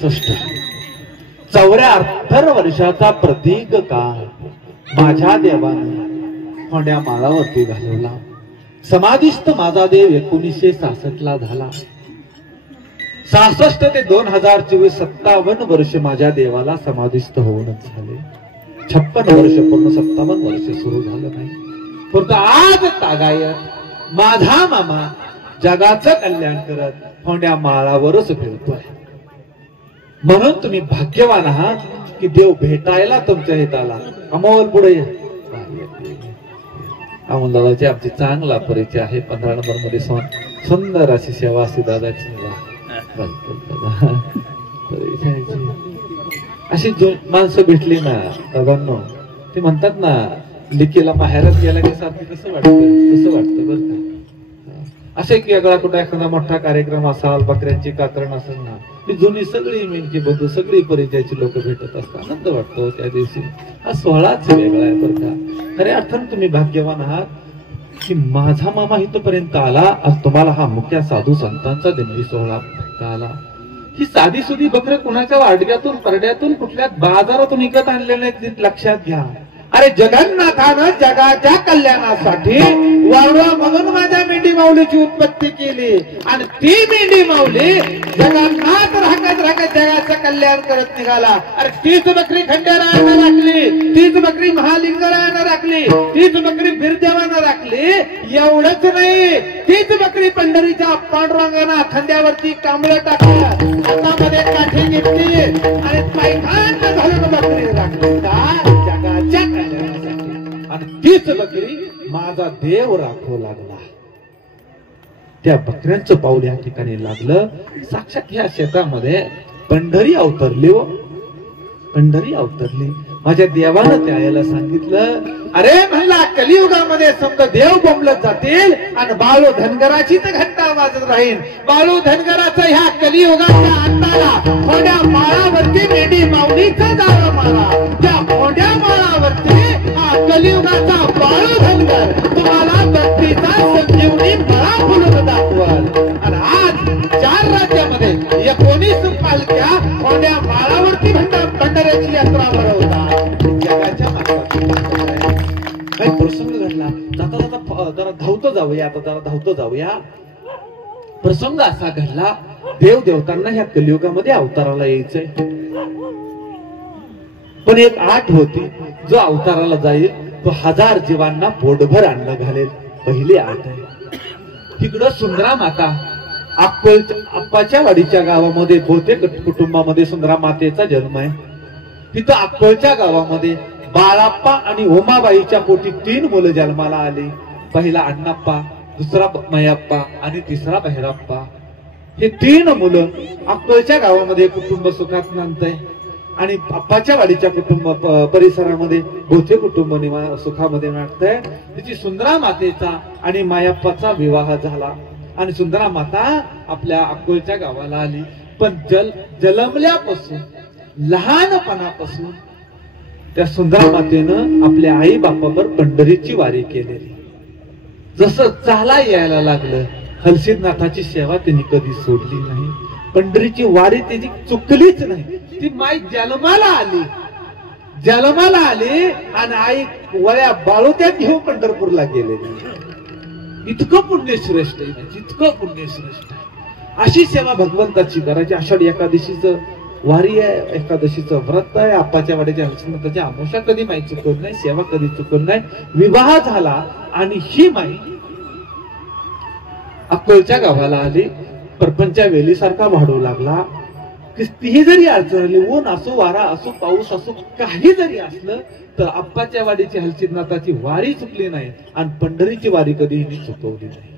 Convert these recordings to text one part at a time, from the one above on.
74 वर्षाचा प्रदीर्घ काळ माझ्या देवाने होंड्या माळावरती घालवला. समाधिस्थ माझा देव 1966 ला झाला. 66 ते 2024 57 वर्ष माझ्या देवाला समाधिस्थ होऊनच झाले. 56 वर्ष पूर्ण 57 वर्ष सुरू झालं नाही. फक्त आज तागायत माझा मामा जगाचं कल्याण करत होंड्या माळावरच फिरतोय. म्हणून तुम्ही भाग्यवान आहात की देव भेटायला तुमच्या हिताला. अमोल पुढे अमोल दादाची आमची चांगला परिचय आहे. 15 नंबर मध्ये सुंदर अशी सेवा असते दादाची. अशी माणसं भेटली ना दादांनो, ते म्हणतात ना लिखीला माहेरात गेला की सारखी कसं वाटतं बरं का. असे की वेगळा कुठे एखादा मोठा कार्यक्रम असाल, बकऱ्यांची कातरण असेल ना, ती जुनी सगळी मेनकी बंधू सगळी परिचयाची लोक भेटत असतात. आनंद वाटतो त्या दिवशी. हा सोहळाच वेगळा आहे बरं का. खऱ्या अर्थानं तुम्ही भाग्यवान आहात की माझा मामा इथपर्यंत आला. आज तुम्हाला हा मुख्य साधू संतांचा दिंडी सोहळा आला. ही साधी सुधी बकरे कुणाच्या वाडग्यातून परड्यातून कुठल्या बाजारातून विकत आणले नाहीत, लक्षात घ्या. अरे जगन्नाथानं जगाच्या कल्याणासाठी वावरा मगन माझ्या मेंढी माऊलीची उत्पत्ती केली आणि ती मेंढी माऊली जगन्नाथ राखत राखत जगाचं कल्याण करत निघाला. अरे तीच बकरी खंडेरायानं राखली, तीच बकरी महालिंगरायानं राखली, तीच बकरी बिरदेवानं राखली. एवढंच नाही, तीच बकरी पंढरीच्या पांडुरंगानं खांद्यावरती कांबळं टाकलं, हातामध्ये काठी घेतली आणि पायखान घालून बकरी राखली. आणि तीच बकरी माझा देव राखू लागला. त्या बकऱ्यांचं पाऊल या ठिकाणी लागलं. साक्षात ह्या शेतामध्ये पंढरी अवतरली. पंढरी अवतरली. माझ्या देवानं त्याला सांगितलं, अरे म्हणला कलियुगामध्ये समजा देव बोंबलत जातील आणि बाळू धनगराची तर घंटा वाजत राहील. बाळू धनगराचा ह्या कलियुगाच्या अंताला मोठ्या माळावरती मेंढी माऊलीचा दावा मारा. त्या मोठ्या माळावरती कलियुगाचा बाळू धनगर तुम्हाला भक्तीचा संजीवनी मळा फुलून दाखवाल. आणि आज 4 राज्यामध्ये 19 पालख्या मोठ्या माळावरती भंडाऱ्याची यात्रा भरवतात. जगाच्या काही प्रसंग घडला. जाता जाता जरा धावतो जाऊया. प्रसंग असा घडला, देव देवतांना ह्या कलियुगामध्ये अवताराला यायचंय. पण एक आठ होती, जो अवताराला जाईल तो 1000 जीवांना पोटभर अन्न घालेल. पहिली आठ आहे. तिकडं सुंदरा माता अप्पाच्या वाडीच्या गावामध्ये बहुतेक कुटुंबामध्ये सुंदरा मातेचा जन्म आहे. तिथं अक्कोळच्या गावामध्ये बाळाप्पा आणि उमाबाईच्या पोटी 3 मुलं जन्माला आली. पहिला अण्णाप्पा, दुसरा मयप्पा आणि तिसरा बहिराप्पा. हे 3 मुलं अक्कोळच्या गावामध्ये कुटुंब सुखात नांदतंय आणि अप्पाच्या वाडीच्या कुटुंब परिसरामध्ये बहुतेक कुटुंब सुखामध्ये नांदतंय. तिची सुंदरा मातेचा आणि मायाप्पाचा विवाह झाला आणि सुंदरा माता आपल्या अक्कोळच्या गावाला आली. पण जन्मल्यापासून लहानपणापासून त्या सुंदरा मातेनं आपल्या आई बापावर पंढरीची वारी केलेली. जसं चाला यायला लागलं, हलसिद्धनाथाची सेवा त्यांनी कधी सोडली नाही. पंढरीची वारी त्याची चुकलीच नाही. ती माई जन्माला आली आणि आई वळ्या बाळूत्यात घेऊन पंढरपूरला गेलेली. इतकं पुण्यश्रेष्ठ आहे, इतकं पुण्यश्रेष्ठ आहे. अशी सेवा भगवंताची करायची. आषाढी एकादशीचं वारी आहे, एकादशीचं व्रत आहे. आप्पाच्या वाडीच्या हलसिद्धनाथाची अमावस्या कधी माई चुकत नाही, सेवा कधी चुकत नाही. विवाह झाला आणि ही माई अक्कोळच्या गावाला आली. परपंच्या वेलीसारखा वाढू लागला. कितीही जरी अडचण आली, ऊन असो, वारा असो, पाऊस असो, काही जरी असलं तर अप्पाच्या वाडीची हलसिद्धनाथाची वारी चुकली नाही आणि पंढरीची वारी कधीही चुकवली नाही.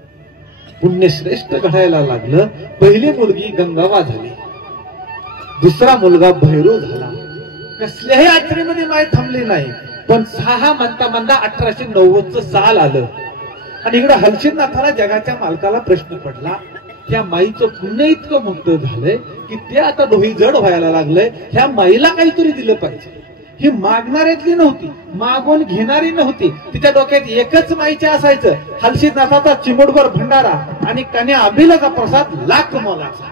पुण्यश्रेष्ठ घडायला लागलं. पहिली मुलगी गंगावा झाली, दुसरा मुलगा भैरू झाला. कसल्याही अडचणीमध्ये माय थांबली नाही. पण 6 म्हणता 1890चं साल आलं आणि इकडे हलसिद्धनाथाला जगाच्या मालकाला प्रश्न पडला. त्या माईचं पुण्य इतकं मोठं झालंय की ते आता डोही जड व्हायला लागलंय. ह्या माईला काहीतरी दिलं पाहिजे. ही मागणाऱ्यातली नव्हती, मागून घेणारी नव्हती. तिच्या डोक्यात एकच माईचे असायचं, हलसिद्धनाथाचा चिमुटभर भंडारा आणि कन्या अभिलाचा प्रसाद लाख मोलाचा.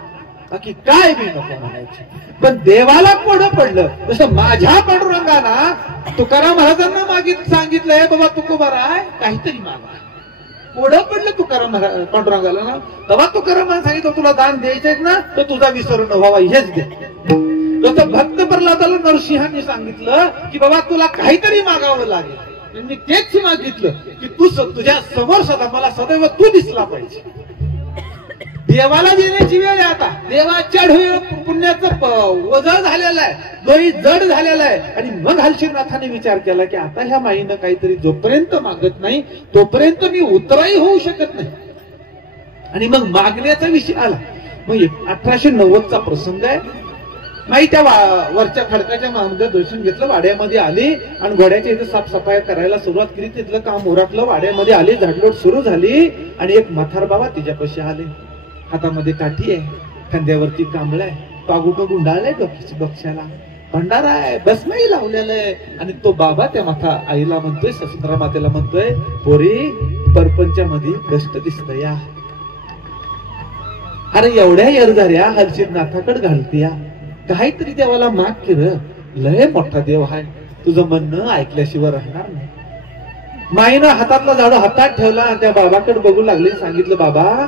बाकी काय बी नको म्हणायचे. पण देवाला कोणं पडलं, जसं माझ्या पांडुरंगाना तुकाराम महाराजांना सांगितलंय, बाबा तुकोबारा आहे काहीतरी मागा. कोडं पडलं तुकाराम पांडुरंगाला ना, तेव्हा तुकारामाने सांगितलं तुला दान द्यायचंय ना तर तुझा विसर न व्हावा हेच दे. तसं भक्त प्रल्हादाला नरसिंहांनी सांगितलं की बाबा तुला काहीतरी मागावं लागेल. मी तेच मागितलं की तू तुझ्या समोर सदा मला सदैव तू दिसला पाहिजे. देवाला देण्याची वेळ आहे आता. देवाच्या पुण्याचं वजन झालेलं आहे, दोही जड झालेला आहे. आणि मग हलशीनाथाने विचार केला की आता ह्या माईनं काहीतरी जोपर्यंत मागत नाही तोपर्यंत मी उतराही होऊ शकत नाही. आणि मग मागण्याचा विषय आला. मग 1890चा प्रसंग आहे. माई त्या वरच्या खडकाच्या मध्ये दर्शन घेतलं, वाड्यामध्ये आली आणि घोड्याच्या इथे साफसफाई करायला सुरुवात केली. तिथलं काम उरकलं, वाड्यामध्ये आली, झाडलोट सुरू झाली आणि एक म्हातार बाबा तिच्यापाशी आले. हातामध्ये काठी आहे, खांद्यावरती कांबळ आहे, पागुट गुंडाळलंय डोक्याला, भंडारा आहे, बसमाई लावलेलं आहे. आणि तो बाबा त्या आईला म्हणतोय, सुंदरा मातेला म्हणतोय, पोरी परपंचामध्ये कष्ट दिसत या. अरे एवढ्या येरझाऱ्या हलशीनाथाकडे घालतीया, काहीतरी देवाला माग केलं. लय मोठा देव आहे, तुझं म्हणणं ऐकल्याशिवाय राहणार नाही. माईनं हातातला झाडू हातात ठेवला आणि त्या बाबाकडे बघू लागले. सांगितलं, बाबा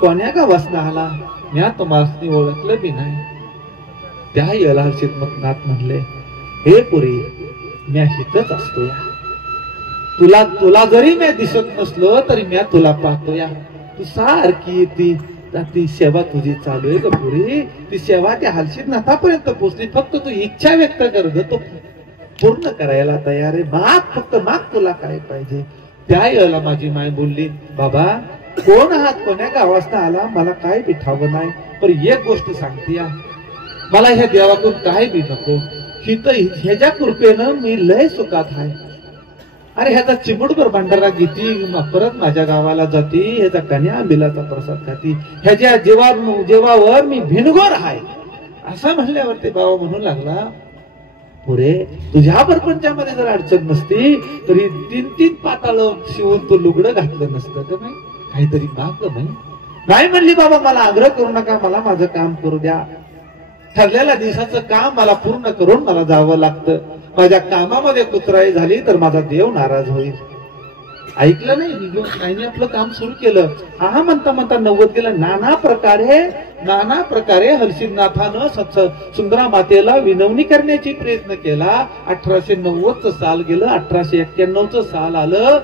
कोण्या गावासना आला, म्या तुम्हाला ओळखलं बी नाही. त्या याला हलशीनाथ म्हणले, हे पुरी म्या हितच असतो या. तुला जरी म्या दिसत नसलो तरी म्या तुला पाहतो या. तू सारखी ती सेवा तुझी चालू आहे ग पुरी. ती सेवा त्या हलशीनाथापर्यंत पोहोचली. फक्त तू इच्छा व्यक्त कर ग, तो पूर्ण करायला तयार आहे. माग, फक्त माग, तुला काय पाहिजे. त्या याला माझी माय बोलली, बाबा कोण आहात, कोण्या गावासना आला, मला काय बिठावं नाही. पण एक गोष्ट सांगते या, मला ह्या देवाकडून काय बी नको. ह्याच्या कृपेनं मी लय सुखात आहे. अरे ह्याचा चिमुटभर भांडारा घेती, परत माझ्या गावाला जाती, ह्याचा कन्या बिलाचा प्रसाद खाती, ह्याच्या जेवावर मी भिनगोर आहे. असं म्हणल्यावर ते बाबा म्हणू लागला, पुरे तुझ्या परपंचामध्ये जर अडचण नसती तरी 3-3 पाताळ शिवून तू लुगडं घातलं नसतं का नाही. काहीतरी माग नाही म्हणली, बाबा मला आग्रह करू नका, मला माझं काम करू द्या. ठरलेल्या दिवसाचं काम मला पूर्ण करून मला जावं लागतं. माझ्या कामामध्ये कुचराई झाली तर माझा देव नाराज होईल. ऐकलं नाही, आपलं काम सुरू केलं. हा म्हणता म्हणता 90 गेलं. नाना प्रकारे हलशीनाथानं सुंदरा मातेला विनवणी करण्याची प्रयत्न केला. 1890चं साल गेलं, 1891चं साल आलं.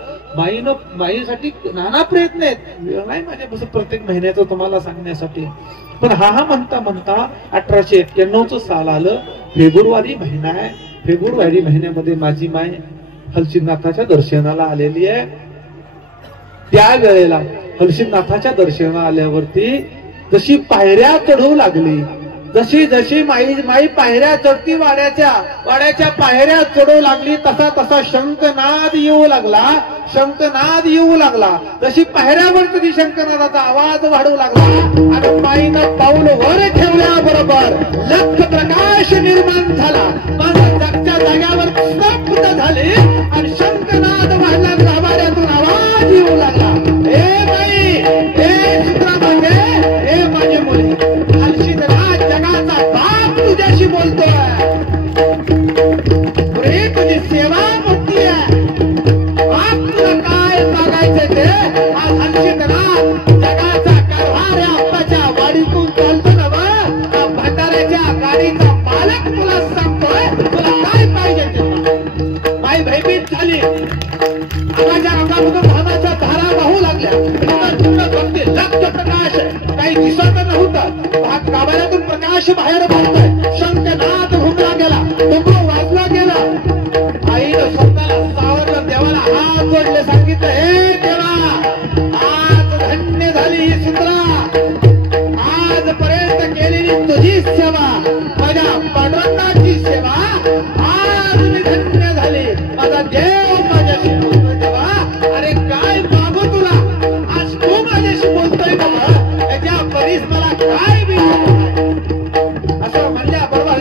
माईसाठी नाना प्रयत्न आहेत, वेळ नाही माझ्यापासून प्रत्येक महिन्याचं तुम्हाला सांगण्यासाठी. पण हा म्हणता म्हणता 1891चं साल आलं. फेब्रुवारी महिना आहे. फेब्रुवारी महिन्यामध्ये माझी माय हलशीनाथाच्या दर्शनाला आलेली आहे. त्या वेळेला हलशीनाथाच्या दर्शनाला आल्यावरती जशी पायऱ्या चढू लागली, जशी माई पायऱ्या चढती, वाड्याच्या पायऱ्या चढू लागली, तसा शंखनाद येऊ लागला. जशी पायऱ्यावरती शंखनादाचा आवाज वाढू लागला आणि माईनं पाऊल वर ठेवल्याबरोबर लख प्रकाश निर्माण झाला. जागच्या जाग्यावर स्तब्ध झाले आणि शंखनाद वाढला, गाभाऱ्यातून आवाज येऊ लागला, हे माई, हे सुंदराबाई, हे माझे मुली, हलशीनाथ जगाचा बाप तुझ्याशी बोलतोय. तुझी सेवा मोठी आहे. बाप तुला काय मागायचं ते आज हलशीनाथ जगाचा कारभार आत्ताच्या वाडीतून चालतो ना. भंडाऱ्याच्या गाडीचा मालक तुला सांगतोय, तुला काय पाहिजे ते. माई भयभीत झाली. आगाच्या अंगामधून भावाच्या धारा वाहू लागल्या. लक्ष प्रकाश काही दिसत नव्हतं. गाभाऱ्यातून प्रकाश बाहेर पडतोय. शंखनाद घुमला गेला, डोंगर वाजला गेला. आईनं स्वतःला सावरलं, देवाला हात जोडले, सांगितलं, हे देवा, आज धन्य झाली ही सुंदरा. आजपर्यंत केलेली तुझी सेवा, माझ्या पांडुरंगाची सेवा आज मी धन्य झाली. माझा देव माझ्याशी बोलतोय. देवा, अरे काय मागू तुला, आज तू माझ्याशी बोलतोय बाबा, त्याच्या परीस मला काय बी असं म्हणल्या बरोबर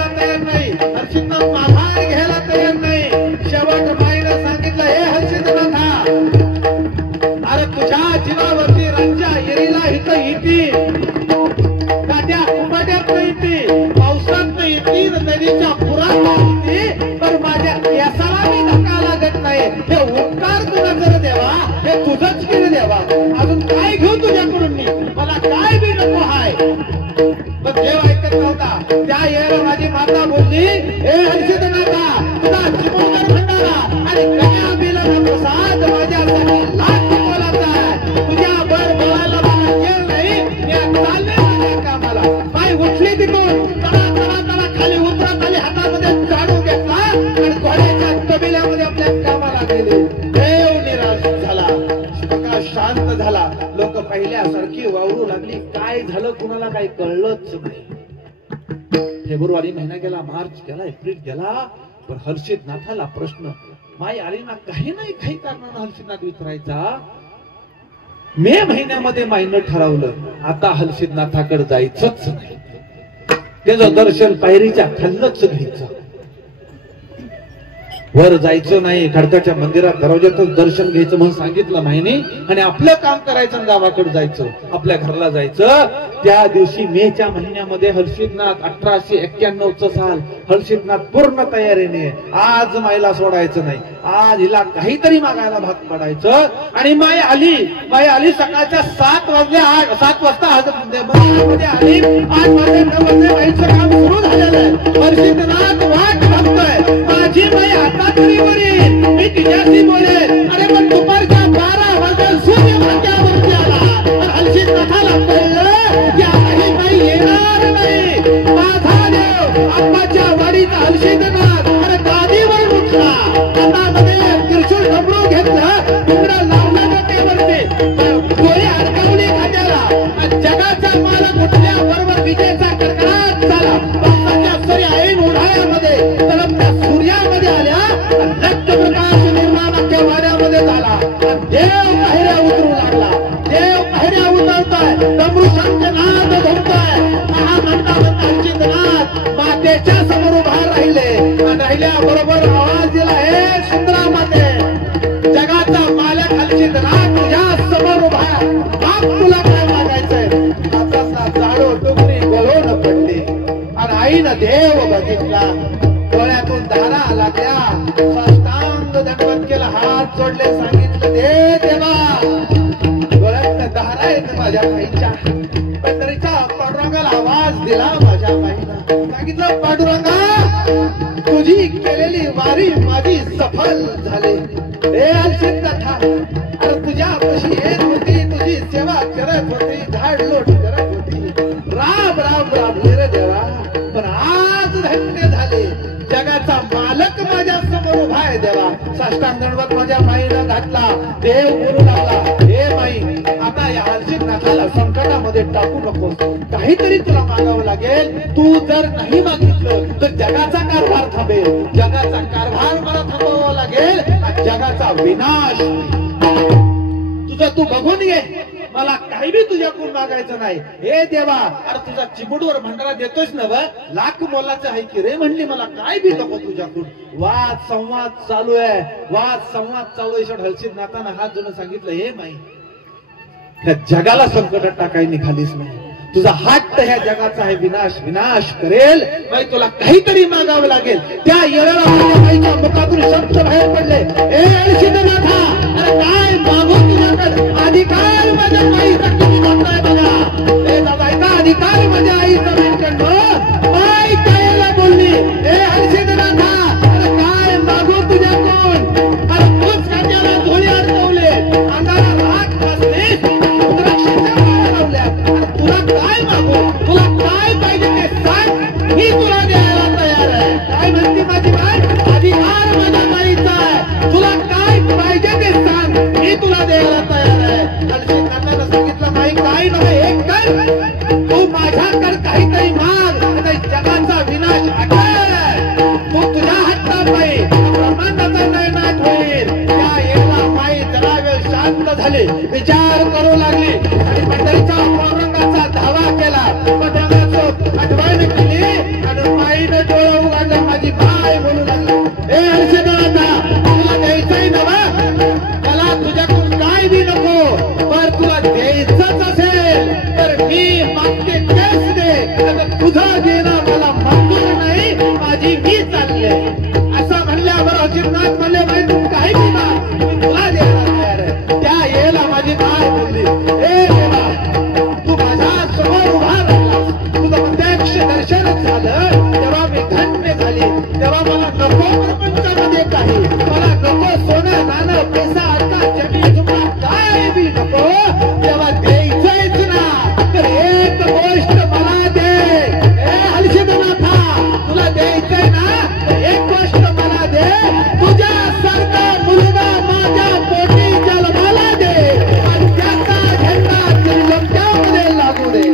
घ्यायला तयार नाही, हर्षितनाथ माघार घ्यायला तयार नाही. शेवट माईनं सांगितलं, हे हर्षितनाथा, अरे तुझ्या जीवावरती राज्या येरीला इथं येती, काट्या उपाट्यात येते, पावसात येते, नदीच्या पुरात येते, पण माझ्या केसाला मी धक्का लागत नाही. हे उपकार तुला जर देवा, हे तुझंच केलं देवा. अजून काय घेऊ तुझ्याकडून मी, मला काय बी नको हाय. पण देव ऐकत नव्हता. त्या येळेला माझी माता बोलली, हे हर्षितनाथा, तुझा चिमुरकर भंडारा आणि कन्या बिलन प्रसाद माझ्यासाठी लाख मोलाचा आहे. तुझ्या बर बोलायला मला येळ नाही, मी चालले माझ्या कामाला. बाई उठली तिथून, तडा तडा तडा खाली उतरत आली, हातामध्ये झाडू घेतला आणि घोड्याच्या तबिल्यामध्ये आपल्या कामाला गेले. देव निराश झाला, प्रकाश शांत झाला. लोक पहिल्यासारखी वावरू लागली. काय झालं कुणाला काही कळलंच नाही. फेब्रुवारी महिना गेला, मार्च गेला, एप्रिल गेला, पण हर्षितनाथाला प्रश्न, माई आली ना, काही नाही काही कारणानं हर्षितनाथ विचारायचा. मे महिन्यामध्ये माईनं ठरवलं, आता हर्षितनाथाकडे जायचंच नाही. त्याचं दर्शन पायरीच्या खाल्लंच घ्यायचं, वर जायचं नाही. खडकाच्या मंदिरात दरवाज्यातच दर्शन घ्यायचं म्हणून सांगितलं माईने, आणि आपलं काम करायचं, गावाकडे जायचं, आपल्या घरला जायचं. त्या दिवशी मेच्या महिन्यामध्ये हर्षितनाथ 1891 साल, हर्षितनाथ पूर्ण तयारीने, आज माईला सोडायचं नाही, आज हिला काहीतरी मागायला भाग पडायचं. आणि माई आली सकाळच्या 7 वाजता मध्ये आली. 8 वाजता 9 वाजता माईचं काम सुरू झालेलं आहे. हर्षितनाथ वाट बघतोय, माझी माई आता तरी वरील, मी तिच्याशी बोलेल. अरे पण दुपारच्या 12 वाजता सूर्य माझ्यावरती आला. हर्षितनाथाला कळलं की आता ही माई येणार नाही. माझा देव आप्पाच्या वाडीचा हर्षितनाथ अरे गादीवर उठला. हातामध्ये त्रिशूळ डमरू घेतलं, डुंगरा लावला डोक्यावरती, डोळे अडकवले खांद्याला. जगाचा मालक उठल्याबरोबर विजेचा कडकडाट झाला. पावसाच्या सरी ऐन उन्हाळ्यामध्ये तळपत्या सूर्यामध्ये आल्या. रक्तप्रकाश निर्माणाच्या वाड्यामध्ये झाला. देव पायऱ्या उतरू लागला. देव पायऱ्या उतरतोय, डमरू शंखनाद धरतोय. म्हणता हर्षितनाथ मातेच्या समोर उभा राहिल्याबरोबर आवाज दिला, हे सुंदरा माते, जगाचा मालक हर्षितनाथ तुझ्या समोर उभा, बाप तुला काय मागायचंय. हातातला जाडो टुकडी गळून पडली आणि आईनं देव बघितला. डोळ्यातून धारा लागल्या. साष्टांग दंडवत केला, हात जोडले, सांगितलं, दे देवा. डोळ्यात धारा येत माझ्या माईच्या. पंढरीच्या पांडुरंगाला आवाज दिला माझ्या माईला, सांगितलं, पांडुरंगा तुझी केलेली वारी माझी सफल झाली. हे हर्षितनाथा, अरे तुझ्यापाशी येत होती, तुझी सेवा करत होती, झाडलोट करत होती, राम राम राबले रे देवा. पण आज धन्य झाले, जगाचा मालक माझ्या समोर उभा आहे देवा. साष्टांग दंडवत माझ्या माईनं घातला. देव बोलू लागला, हे माई, आता या हर्षितनाथाला संकटामध्ये टाकू नको, काहीतरी तुला मागावं लागेल. तू जर नाही मागितलं तर जगाचा कारभार थांबेल. जगाचा कारभार मला थांबवावा लागेल, जगाचा विनाश तुझं तू बघून घे. मला काही बी तुझ्याकडून मागायचं नाही. हे देवा, अरे तुझा चिमुडवर भंडारा देतोच ना, लाख मोलाचं आहे की रे. म्हणली, मला काय बी नको तुझ्याकडून. वाद संवाद चालू आहे, वाद संवाद चालू आहे. शेवट हर्षितनाथानं हात जोडून सांगितलं, हे माई, ह्या जगाला संकटात टाकाय निघालीच नाही. तुझा हट्ट ह्या जगाचा आहे, विनाश करेल. माई तुला काहीतरी मागावं लागेल. त्या येळेला माझ्या माईच्या मुखातून शब्द बाहेर पडले, हे हर्षितनाथा, अरे काय मागू तुझ्याकडे. अधिकार माझ्या आईचा किती म्हणताय बघा. हे दादा ऐका, अधिकार माझ्या आईचा माझ्याकडनं. माई कायला बोलली, हे हर्षितनाथा, अरे काय मागू तुझ्याकडून. अरे तूच काट्याला धुळे अडकवले, अंगाला राख बसली, रुद्राक्षाच्या माळा लावल्या. अरे तुला काय मागू, तुला काय पाहिजे ते सांग, मी तुला द्यायला तयार आहे. काय म्हणते माझी माय, अधिकार माझ्या माईचा आहे, तुला काय पाहिजे ते सांग, मी तुला द्यायला तयार आहे. हर्षितनाथानं सांगितलं, माई काय नाही, एक कर, तू माझ्याकडे काहीतरी माग, आता जगाचा विनाश अटळ आहे. तू तुझ्या हट्टापायी ब्रह्मांडाचा नयनाट होईल. त्या येळेला माई जरा वेळ शांत झाली, विचार करू लागली आणि पंढरीच्या पांडुरंगाचा धावा केला. पांडुरंगाचं आठवण केली आणि माईनं डोळा उघडला माझी बाय बोलू लागला, ए हर्षदादा तुला द्यायचंय नवा, मला तुझ्याकडून काय बी नको, पण तुला द्यायचंच असेल तर मी मागते तेच दे, तुझा देणं मला मंजूर नाही, माझी मी चालली असं म्हणल्यावर अजितनाथ म्हणले बाई तू काय दिला मी तुला द्यायला तयार आहे. त्या येला माझी बाय बोलली, ए देवा तू माझ्या समोर उभा राहिलास, तुझं प्रत्यक्ष दर्शनच झालं तेव्हा मी धन्य झाली, तेव्हा मला नको प्रपंचामध्ये काही, मला नको सोनं नाणं पैसा अडका जमीन जुमला काय बी नको, तेव्हा द्यायचंच ना तर एक गोष्ट मला दे, ए हर्षदनाथा तुला द्यायचंय ना तर एक गोष्ट मला दे, तुझ्यासारखा मुलगा माझ्या पोटी जन्माला दे आणि त्याचा झेंडा त्रिलोक्यामध्ये लागू दे.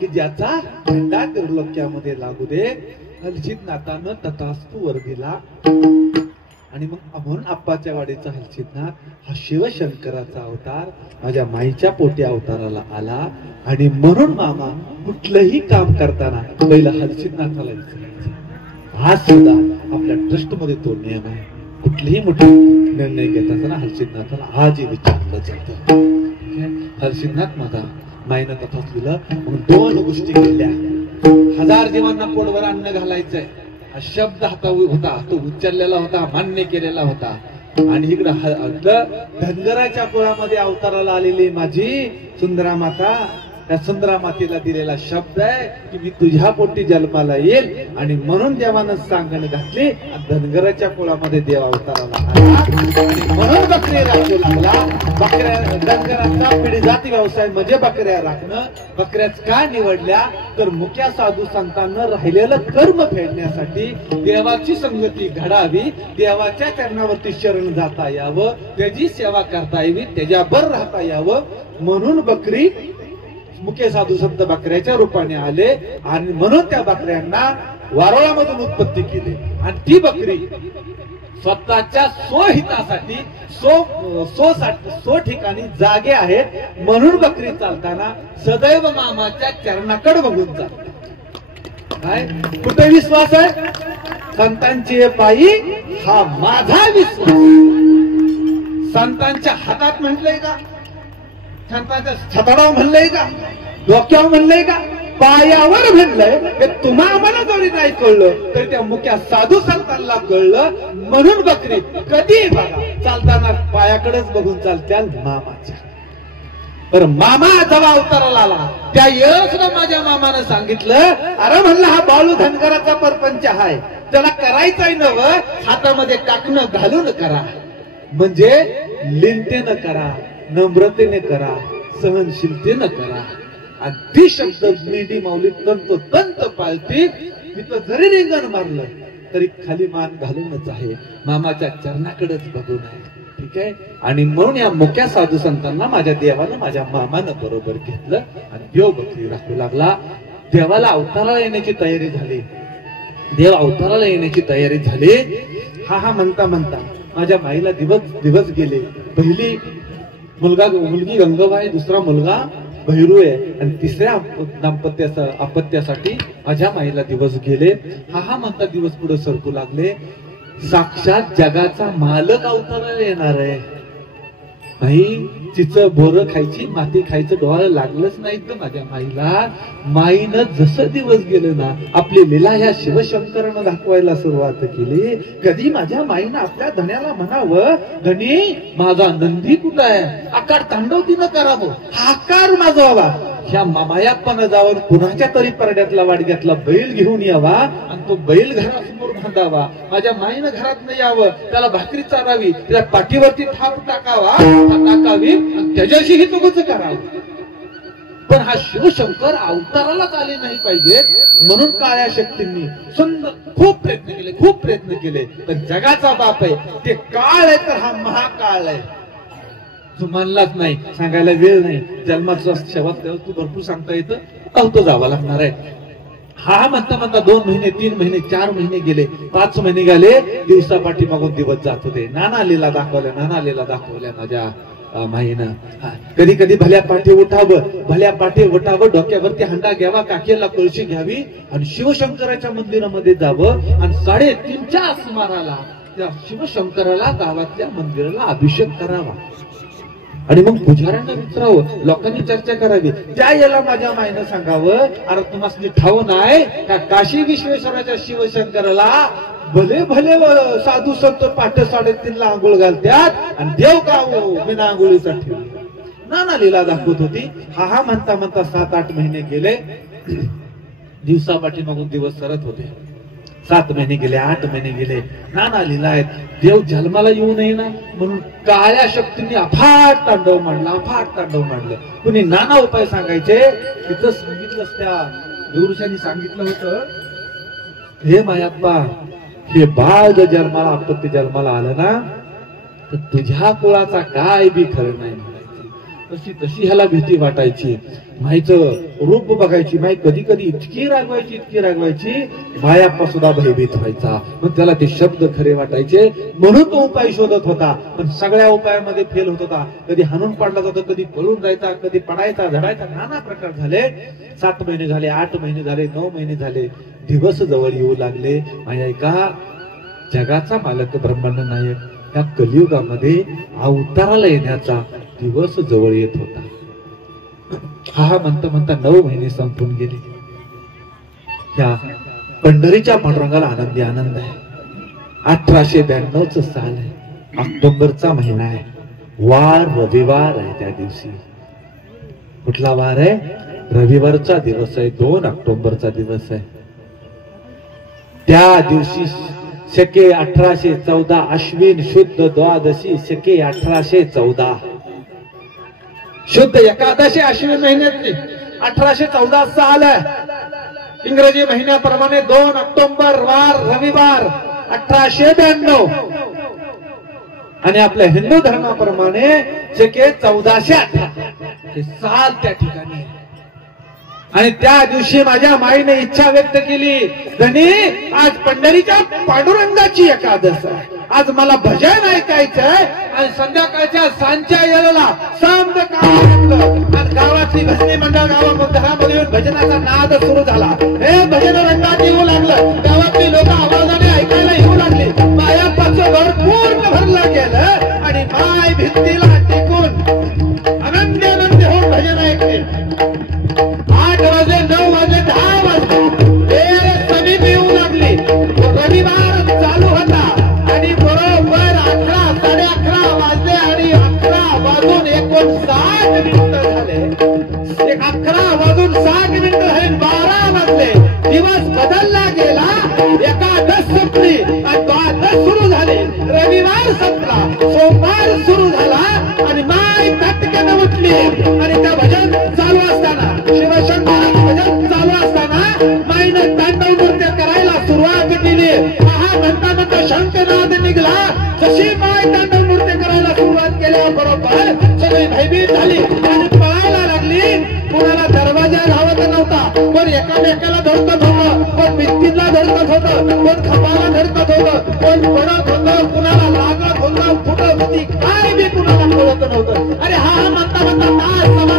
की ज्याचा झेंडा त्रिलोक्यामध्ये लागू दे. हलसिद्धनाथानं तथास्तु वर दिला आणि मग म्हणून आप्पाच्या वाडीचा हलसिद्धनाथ हा शिवशंकराचा अवतार माझ्या माईच्या पोटी अवताराला आला. आणि म्हणून मामा कुठलंही काम करताना पहिला हलसिद्धनाथाला विचारायचं. आज सुद्धा आपल्या ट्रस्ट मध्ये तो नियम आहे, कुठलीही मोठी निर्णय घेत असताना हलसिद्धनाथाला आजही विचारलं जातं. हलसिद्धनाथ माझा माईनं तथाच दिलं. मग दोन गोष्टी केल्या. 1000 जीवांना पोटभर अन्न घालायचंय हा शब्द हातावर होता, तो उच्चारलेला होता, मान्य केलेला होता. आणि इकडं धनगराच्या कुळामध्ये अवताराला आलेली माझी सुंदरा माता, त्या सुंदरा मातेला दिलेला शब्द आहे की मी तुझ्या पोटी जन्माला येईल. आणि म्हणून देवानं सांगण घातली, धनगराच्या कुळामध्ये देव अवताराला आला आणि म्हणून बकरी राखू लागला. बकऱ्या धनगराचा पिढी जाती व्यवसाय म्हणजे बकऱ्या राखणं. बकऱ्याच का निवडल्या तर मुख्या साधू संतांना राहिलेलं कर्म फेडण्यासाठी, देवाची संगती घडावी, देवाच्या चरणावरती शरण जाता यावं, त्याची सेवा करता यावी, त्याच्यावर राहता यावं, म्हणून बकरी मुख्य साधू संत बकऱ्याच्या रूपाने आले. आणि म्हणून त्या बकऱ्यांना वारोळामधून उत्पत्ती केली. आणि ती बकरी स्वतःच्या स्वहितासाठी सो ठिकाणी जागे आहेत. म्हणून बकरी चालताना सदैव मामाच्या चरणाकडे बघून चालतात. काय कुठे विश्वास आहे? संतांची पायी हा माझा विश्वास. संतांच्या हातात म्हटलंय का? संतांच्या छताडावर म्हणलंय का? डोक्यावर म्हणलंय का? पायावर म्हणलंय. हे तुम्हा आम्हाला जरी नाही कळलं तर त्या मुख्या साधू संतांना कळलं. म्हणून बकरी कधी बघा चालताना पायाकडेच बघून चालत्याल मामाच्या. तर मामा जेव्हा अवताराला आला त्या वेळेस माझ्या मामानं सांगितलं, अरे म्हणलं हा बाळू धनगराचा परपंच आहे, त्याला करायचंय नव, हातामध्ये टाकणं घालून करा, म्हणजे लिनतेनं करा, नम्रतेने करा, सहनशीलतेनं करा. आणि ती शब्द मेंढी माऊली तंत पाळती. तिथं जरी रिंगण मारलं तरी खाली मान घालूनच आहे, मामाच्या चरणाकडेच बघून आहे. ठीक आहे. आणि म्हणून या मुख्या साधू संतांना माझ्या देवानं माझ्या मामानं बरोबर घेतलं आणि देव बकरी राखू लागला. देवाला अवताराला येण्याची तयारी झाली. देव अवताराला येण्याची तयारी झाली. हा म्हणता म्हणता माझ्या माईला दिवस गेले. पहिली मुलगी गंगाबाई, दुसरा मुलगा भैरू आहे आणि तिसऱ्या अपत्यासाठी माझ्या माईला दिवस गेले. हा म्हणता दिवस पुढे सरकू लागले. साक्षात जगाचा मालक अवताराला येणार आहे. नाही तिचं बोरं खायची, माती खायचं डोळ्याला लागलंच नाही तर माझ्या माईला. माईनं जसं दिवस गेलं ना आपली लीला ह्या शिवशंकरानं दाखवायला सुरुवात केली. कधी माझ्या माईनं आपल्या धन्याला म्हणावं, धनी माझा नंदी कुठं आहे, आकार तांडव तिनं करावं, हा आकार माझा बाबा. ह्या मायाप्पानं जाऊन कुणाच्या तरी परड्यातला वाडग्यातला बैल घेऊन यावा आणि तो बैल घरासमोर बांधावा, माझ्या माईनं घरात नाही यावं, त्याला भाकरी चारावी, त्या पाठीवरती थाप टाकावी आणि त्याच्याशीही तो कसं करावं. पण हा शिवशंकर अवतारालाच आले नाही पाहिजे म्हणून काळ्या शक्तींनी खूप प्रयत्न केले. पण जगाचा बाप आहे ते काळ आहे, तर हा महाकाळ आहे. तू मानलाच नाही, सांगायला वेळ नाही. जन्माचा शेवट तू भरपूर सांगता येतं, अवतो जावं लागणार आहे. हा म्हणता 2 महिने 3 महिने 4 महिने गेले, 5 महिने गेले. दिवसापाठी मागून दिवस जात होते. नाना लीला दाखवल्या माझ्या माईनं. कधी कधी भल्या पाठी उठावं, डोक्यावरती हंडा घ्यावा, काकेला कळशी घ्यावी आणि शिवशंकराच्या मंदिरामध्ये जावं आणि 3:30च्या सुमाराला त्या शिवशंकराला गावातल्या मंदिराला अभिषेक करावा आणि मग पुजाऱ्यांना विचारावं, लोकांनी चर्चा करावी. त्या याला माझ्या माईनं सांगावं, अरे तुम्हाला ठाव नाही का काशी विश्वेश्वराच्या शिवशंकराला भले साधू संत 3:30ला आंघोळ घालत्यात आणि देव का बिना आंघोळीचा ठेवला. नाना लीला दाखवत होती. हा म्हणता 7-8 महिने गेले. दिवसापाठी मागून दिवस सरत होते. 7 महिने गेले, 8 महिने गेले. नाना लीला आहेत. देव जन्माला येऊ नये ना म्हणून काळ्या शक्तींनी अफाट तांडव मांडलं. कुणी नाना उपाय सांगायचे. तिथं सांगितलंच, त्या गुरुशांनी सांगितलं होतं, हे मायाप्पा, हे बाळ जर जन्माला आपत्ती जन्माला आलं ना तर तुझ्या कुळाचा काय बी खरं नाही म्हणायची. तशी ह्याला भीती वाटायची. माईचं रूप बघायची. माई कधी कधी इतकी रागवायची मायाप्पा सुद्धा भयभीत व्हायचा. मग त्याला ते शब्द खरे वाटायचे म्हणून तो उपाय शोधत होता. पण सगळ्या उपायामध्ये फेल होत होता. कधी हाणून पाडला जातो, कधी पळून जायचा, कधी पडायचा, झडायचा, नाना प्रकार झाले. 7 महिने झाले, 8 महिने झाले, 9 महिने झाले. दिवस जवळ येऊ लागले. माया एका जगाचा मालक ब्रह्मांड नायक या कलियुगामध्ये अवताराला येण्याचा दिवस जवळ येत होता. हा म्हणता 9 महिने संपून गेले. ह्या पंढरीच्या पांडुरंगाला आनंद आहे. 1892च साल आहे. ऑक्टोबरचा महिना आहे. वार रविवार आहे. त्या दिवशी कुठला वार आहे? रविवारचा दिवस आहे. 2 ऑक्टोबरचा दिवस आहे. त्या दिवशी शके 1814 अश्विन शुद्ध द्वादशी शके 1814 शुद्ध एकादशी अश्विन महिन्यातली 1814 साल आहे. इंग्रजी महिन्याप्रमाणे 2 ऑक्टोबर वार रविवार 1892 आणि आपल्या हिंदू धर्माप्रमाणे शके 1418 हे साल त्या ठिकाणी आहे. आणि त्या दिवशी माझ्या माईने इच्छा व्यक्त केली, धनी आज पंढरीच्या पांडुरंगाची एकादश आहे. आज मला भजन ऐकायचंय आणि संध्याकाळच्या सांच्या वेळेला सांग आणि गावातली भजनी मंडळ घरामध्ये येऊन भजनाचा नाद सुरू झाला. हे भजन रंगात येऊ लागलं. गावातली लोक आवाजाने ऐकायला येऊ लागली. मायाप्पाचं घर पूर्ण भरलं गेलं आणि माय भित्तीला टिकून आनंदी होऊन भजन ऐकले. 8 वाजले, 9 वाजले, 10 वाजले, वेळ समीप येऊ लागली. रविवार चालू होता आणि बरोबर 11, 11:30 वाजले आणि 11 वाजून 59 मिनिटं झाले. 11 वाजून 60 मिनिटं झाले. 12 वाजले. दिवस बदलला गेला. एकादश संपली आणि द्वादश सुरू झाली. रविवार संपला, सोमवार सुरू झाला आणि माय तटक्यानं उठली आणि त्या भजन चालू असताना शिवशंकराचं भजन चालू असताना माईनं तांडव नृत्य करायला सुरुवात केली. हा म्हणता शंखनाद निघाला. जशी माय तांडव नृत्य करायला सुरुवात केल्यावर बरोबर सगळी भयभीत झाली आणि पळायला लागली. कोणाला दरवाजा लावत नव्हता. कोण एकामेकाला धडकत होतं, कोण भिंतीला धडकत होतं, कोण खपाला धडकत होतं, कोण पडत होतं, कुणाला लागत होतं, फुटत होती, काय बी कुणाला कळत नव्हतं. अरे हा म्हणता तास सवा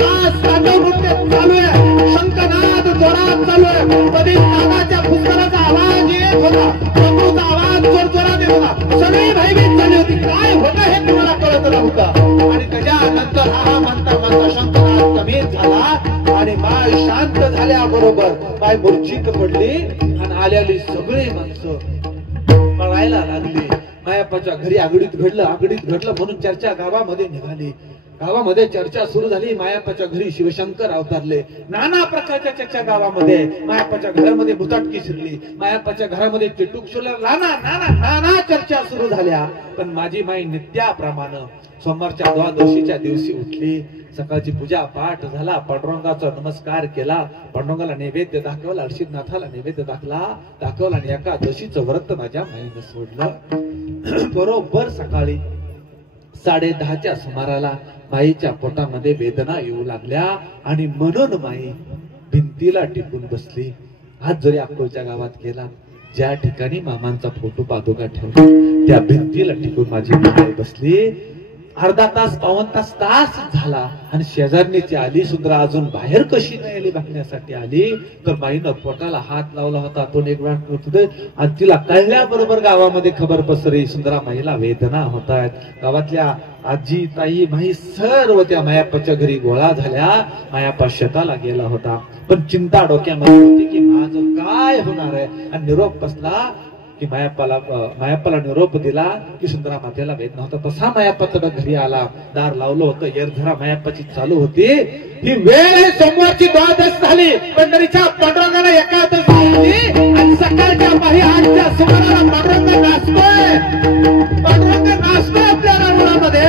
तास तांडव नृत्य चालू आहे. शंखनाद जोरात चालू आहे. कधी नागाच्या फुसकाराचा आवाज येत होता, बंदूचा आवाज जोरजोरात येत होता. सगळी भयभीत झाली होती. काय होतं हे कुणाला कळत नव्हतं. आणि त्याच्यानंतर हा म्हणता शंखनाद कमी झाला आणि माय शांत झाल्याबरोबर माय मूर्छित पडली आणि आलेली सगळी माणसं पळायला लागली. मायाप्पाच्या घरी आगडीत घडलं म्हणून चर्चा गावामध्ये निघाली. गावामध्ये चर्चा सुरू झाली. मायाप्पाच्या घरी शिवशंकर अवतारले. नाना प्रकारच्या चर्चा गावामध्ये. मायाप्पाच्या घरामध्ये भुताटकी शिरली. मायाप्पाच्या घरामध्ये चिटूक शिरला. नाना नाना नाना चर्चा सुरू झाल्या. पण माझी माई नित्याप्रमाणे सोमवारच्या द्वादशीच्या दिवशी उठली. सकाळची पूजा पाठ झाला. पांडुरंगाचा नमस्कार केला. पांडुरंगाला नैवेद्य दाखवला. हर्षिदनाथाला नैवेद्य दाखवला आणि एकादशीचं व्रत माझ्या माईनं सोडलं. बरोबर सकाळी 10:30च्या सुमाराला माईच्या पोटामध्ये वेदना येऊ लागल्या आणि म्हणून माई भिंतीला टिकून बसली. आज जरी अक्कलच्या गावात गेला, ज्या ठिकाणी मामांचा फोटो पादुका ठेवला त्या भिंतीला टिकून माझी माई बसली. अर्धा तास पाऊण तास झाला आणि शेजारणीची आली. सुंदरा अजून बाहेर कशी नाही आली बघण्यासाठी आली. तर माईनं पोटाला हात लावला होता. तो एक वेळा होते आणि तिला कळल्याबरोबर गावामध्ये खबर पसरली. सुंदरा माईला वेदना होत आहेत. गावातल्या आजी ताई माई सर्व त्या मायाप्पाच्या घरी गोळा झाल्या. मायाप्पा शेताला गेला होता. पण चिंता डोक्यामध्ये होती की माझं काय होणार आहे. आणि निरोप बसला की मायाप्पाला निरोप दिला की सुंदरा मातेला वेदना होता. तसा मायाप्पाचा घरी आला. दार लावलं होतं. येरझरा मायाप्पाची चालू होती. ही वेळ सोमवारची द्वादश झाली. पंढरीच्या पांडुरंगाला एकादश झाली आणि सकाळच्या 8च्या सुमाराला पांडुरंग नाचतोय. पांडुरंग नाचतोय आपल्या रांगोळामध्ये.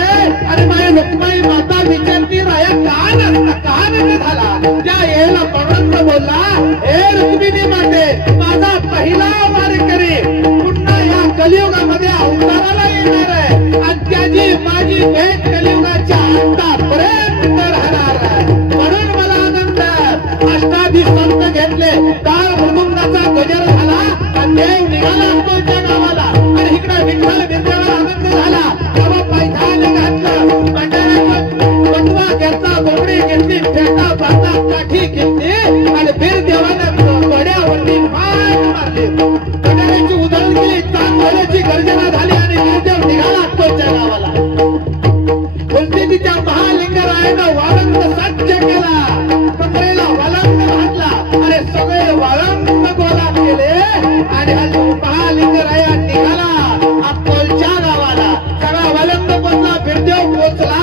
आणि माझ्या रुक्माई माता विचारती राया का नका झाला. त्या येला पांडुरंग बोलला, हे रुक्मिणी माते, माझा पहिला वारकरी पुन्हा या कलियुगामध्ये अवताराला येणार आहे आणि त्याची माझी भेट कलियुगाच्या अंतापर्यंत राहणार आहे. म्हणून मला आनंद. अष्टाधी संत घेतले. टाळ मृदुंगाचा गजर झाला आणि देव निघाला आमच्या गावाला. आणि इकडे विठ्ठल बिंद्यावर आनंद झाला. तेव्हा पैठाण घातलं. मंडळाचं बटवा घेतला. बोबडी घेतली. फेटा बाता काठी घेतली आणि फिर देवाने गड्यावरती मार मारली. गड्याची उधळण केली. चांगल्याची गर्जना झाली आणि गिरदेव निघाला आमच्या गावाला. बोलते तिच्या महालिंगरायानं वाळंग सज्ज केला. कमरेला वाळंग घातला. अरे सगळे वाळंग गोळा केले आणि महालिंगराया निघाला अक्कोलच्या गावाला. सगळा वाळंग पोचला. बिरदेव पोचला.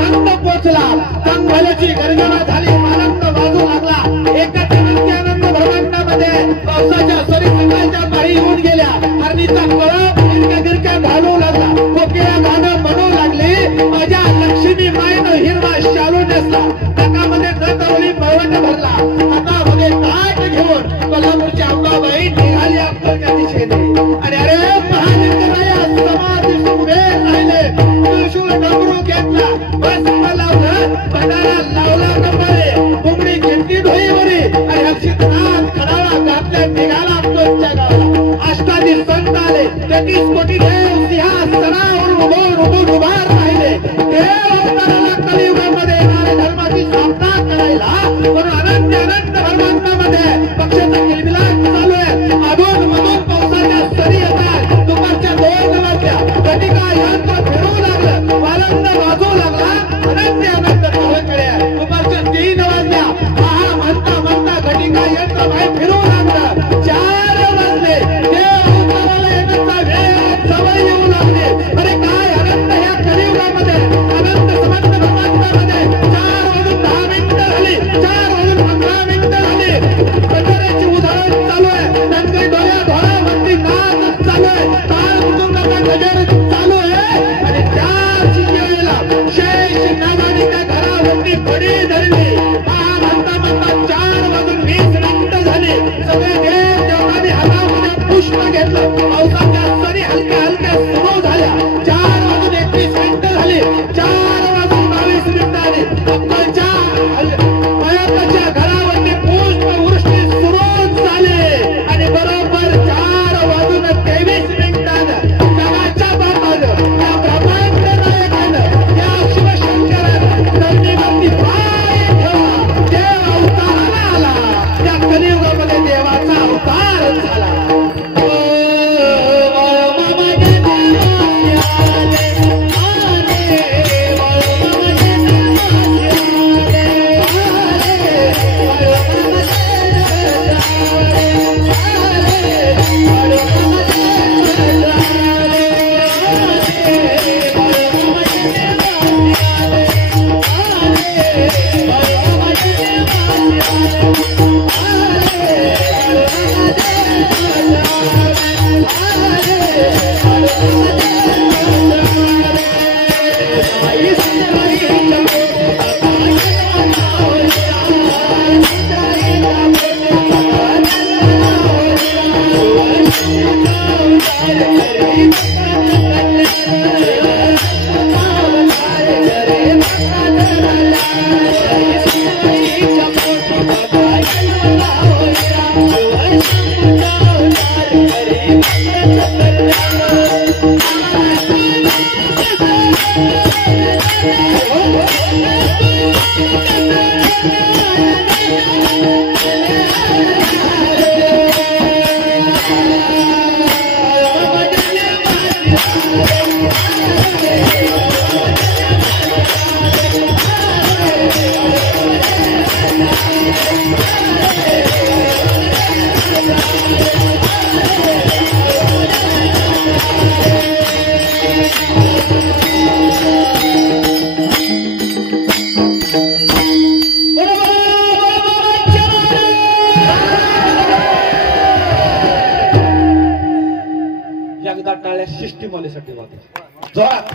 रंग पोचला. चांगल्याची गर्जना झाली. वाळंग वाजू लागला. एका आनंद ब्रह्मांडामध्ये पावसाच्या सरी सकाळच्या बाई येऊन गेल्या. हरणीचा कळप गिरक्या घालू लागला. कोकिळा गाणं म्हणू लागली. माझ्या लक्ष्मी माईनं हिरवा शालू नेसला. नाकामध्ये नटवली पवट भरला. हातामध्ये ताट घेऊन कोल्हापूरची अंबाबाई निघाली अक्कलच्या दिशेने. आणि अरे महालिंगराया समाधी उभे राहिले. त्रिशूळ डमरू घेतला. भस्म लावलं. भंडारा लावला कपाळे. बुमडी घेतली ढोईवरी आणि हर्षिदनाथ खडावा घातल्या निघाला अक्कलच्या गावाला. अष्टाधी संत आले. 33 कोटी देव सिंहासनावर उभा राहिले. देव अवताराला कलियुगामध्ये येणाऱ्या धर्माची स्थापना करायला. पण अनंत ब्रह्मांडामध्ये पक्षाचा किलबिलाट चालू आहे. अधून मधून पावसाच्या सरी येतात. दुपारच्या 2 वाजल्या. घटिका यंत्र फिरू लागलं. वालंद वाजू लागला. अनंत तोळकडे. दुपारच्या 3 वाजल्या. म्हणता म्हणता घटिका यंत्र बाहेर फिरू लागलं. 4 वाजले. देव अवताराला येण्याचा वेळ जवळ येऊ लागले. अरे काय आनंद ह्या कलियुगामध्ये. अनंत समंत ब्रह्मांडामध्ये 4 वाजून 10 मिनिटं झाली. 4 वाजून 15 मिनिटं झाली. कचऱ्याची उधळण चालू आहे. त्यांचे डोळ्या धोळ्यावरती नाच चालू आहे. टाळ मृदुंगाचा गजर चालू आहे. आणि त्याच वेळेला शेष नागाने त्या घरावरती बडी धरली. म्हणता म्हणता 4 वाजून 20 मिनिटं झाली. सगळे देव देवतांनी हातामध्ये पुष्प घेतलं. पावसाच्या सरी हलक्या हलक्या सुरू झाल्या. 4 वाजून 21 मिनिटं झाली. 4 वाजून 22 मिनिटं आली. अक्कलच्या मायाप्पाच्या घरावरती पुष्पवृष्टी सुरू झाली. आणि बरोबर 4 वाजून 23 मिनिटानं जगाच्या बापानं, या ब्रह्मांड नायकानं, या शिवशंकरानं धरणीवरती पाय ठेवला. देव अवताराला आला. त्या कलियुगामध्ये देवाचा अवतार झाला. एकदा टाळ्या शिष्टीमालेसाठी वाजवा जोरात.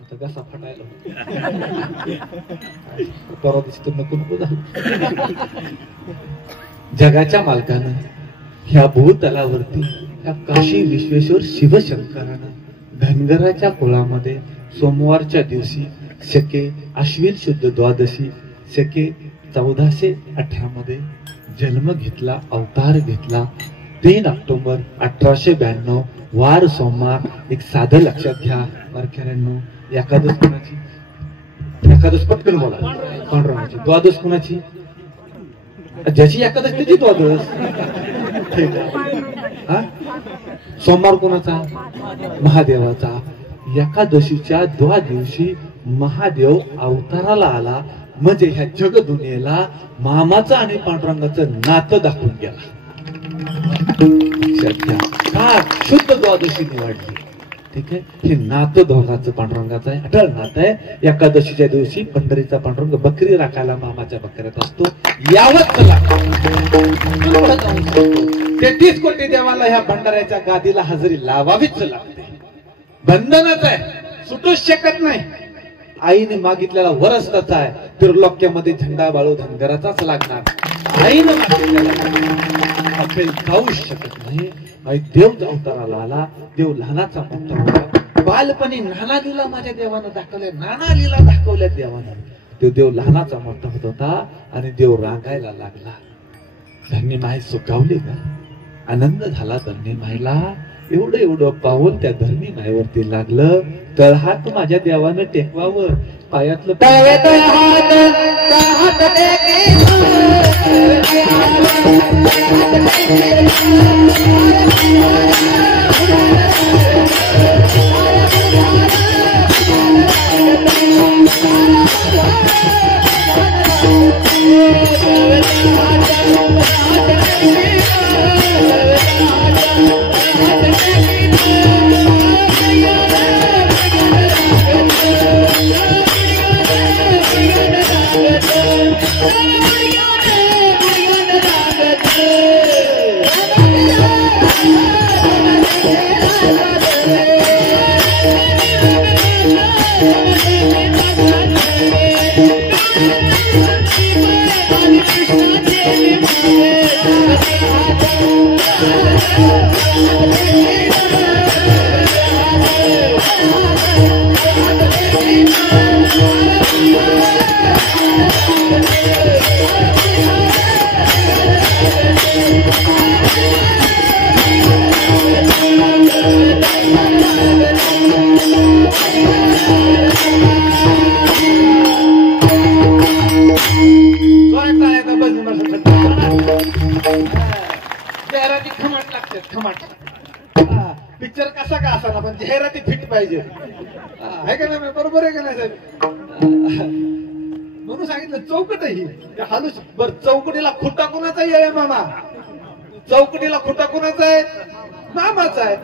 आता कसा फटायला परवा दिवशी तर नको नको झालं. जगाच्या मालकानं ह्या भूतलावरती ह्या काशी विश्वेश्वर शिवशंकरानं धनगराच्या कुळामध्ये सोमवारच्या दिवशी शके आश्विन शुद्ध द्वादशी शके 1418 मध्ये जन्म घेतला, अवतार घेतला. 3 ऑक्टोबर 1892 वार सोमवार. एक साधं लक्षात घ्या वारकऱ्यांनो, एकादश कुणाची? एकादश पटकन बोला. पांडुरंगाची. द्वादश कुणाची? ज्याची एकादश त्याची द्वादश. सोमवार कोणाचा? महादेवाचा. एकादशीच्या दिवशी महादेव अवताराला आला, म्हणजे ह्या जगदुनियेला मामाचं आणि पांडुरंगाचं नातं दाखवून गेला. का शुद्ध द्वादशी निवडली? ठीक आहे, हे नातं दोघांचं पांडुरंगाचं आहे, अटळ नातं आहे. एकादशीच्या दिवशी पंढरीचा पांडुरंग बकरी राखायला मामाच्या बकऱ्यात असतो. यावंच लागतं. 33 कोटी देवाला ह्या भंडाऱ्याच्या गादीला हजेरी लावावीच लागते. बंधनच आहे, सुटूच शकत नाही. आईने मागितलेला वरच त्याचा आहे. त्रिलोक्यामध्ये झेंडा बाळू धनगराचाच लागणार. आईने मागितलेला अखेर जाऊच शकत नाही. आई देव अवताराला आला. देव लहानाचा मोठा होता. बालपणी नाना लीला माझ्या देवानं दाखवल्या, नाना लीला दाखवल्या देवानं. तो देव लहानाचा मोठा होत होता आणि देव रागायला लागला. धन्य माई सुखावली का? आनंद झाला धन्य माईला. एवढं एवढं पाऊल त्या धर्मी मायवरती लागलं. तर हात माझ्या देवानं टेकवावं. पायातलं जाहिराती खमाट लागतात. खमाट पिक्चर कसा का असा पण जाहिराती फिट पाहिजे. आहे का नाही? बरोबर आहे का नाही साहेब? म्हणून सांगितलं चौकट ही हालू. बर चौकटीला खुटा कोणाचा आहे मामा? चौकटीला खुटा कोणाचा आहे? मामाचा आहे.